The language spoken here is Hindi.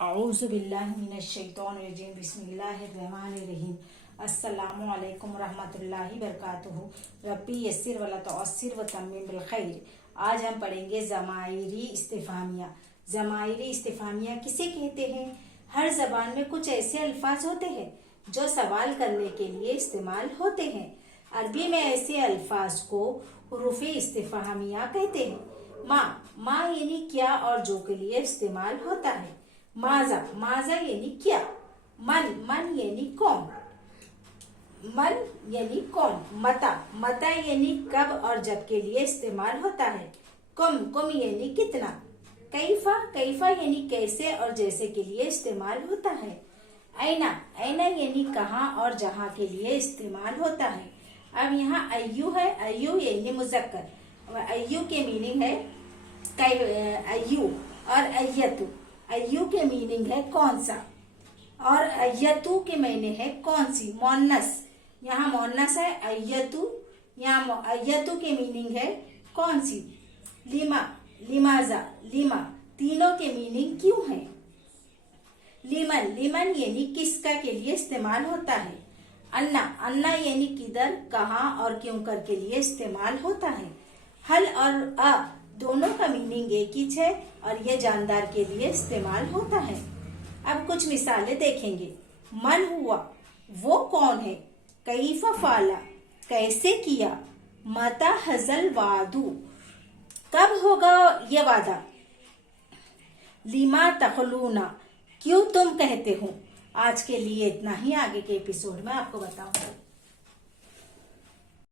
औज़ुबिल्लाहिमिनश्शैतानिर्रजीम बिस्मिल्लाहिर्रहमानिर्रहीम अस्सलामु अलैकुम रहमतुल्लाहि बरकातुहू रब्बी यस्सिर वला तुअस्सिर व तम्मिम बिल खैर। आज हम पढ़ेंगे ज़माइरी इस्तिफ़ामिया। ज़माइरी इस्तिफ़ामिया किसे कहते हैं? हर जबान में कुछ ऐसे अल्फाज होते हैं जो सवाल करने के लिए इस्तेमाल होते हैं। अरबी में ऐसे अल्फाज को हुरूफ़े इस्तिफ़ामिया कहते हैं। माँ यानी क्या और जो के लिए इस्तेमाल होता है। माजा यानी क्या। मन यानी कौन। मता यानी कब और जब के लिए इस्तेमाल होता है। कुम यानी कितना। कैफा यानी कैसे और जैसे के लिए इस्तेमाल होता है। ऐना यानी कहाँ और जहाँ के लिए इस्तेमाल होता है। अब यहाँ अय्यू है। अय्यू यानी मुज़क्कर। अय्यू के मीनिंग है अय्यू और अय्यतु। अय्यू के मीनिंग है कौन सा और अय्यतु के मायने है कौन सी। मोन्नस, यहाँ मोन्नस है अय्यतु। यहाँ अय्यतु के मीनिंग है कौन सी। लिमाजा तीनों के मीनिंग क्यों है। लिमन यानी किसका के लिए इस्तेमाल होता है। अन्ना यानी किधर, कहाँ और क्यों कर के लिए इस्तेमाल होता है। हल और दोनों का मीनिंग एक ही है और ये जानदार के लिए इस्तेमाल होता है। अब कुछ मिसालें देखेंगे। मन हुआ, वो कौन है। कैफा फाला, कैसे किया। मता हजल वादू, कब होगा ये वादा। लिमा तखलूना, क्यों तुम कहते हो। आज के लिए इतना ही, आगे के एपिसोड में आपको बताऊंगा।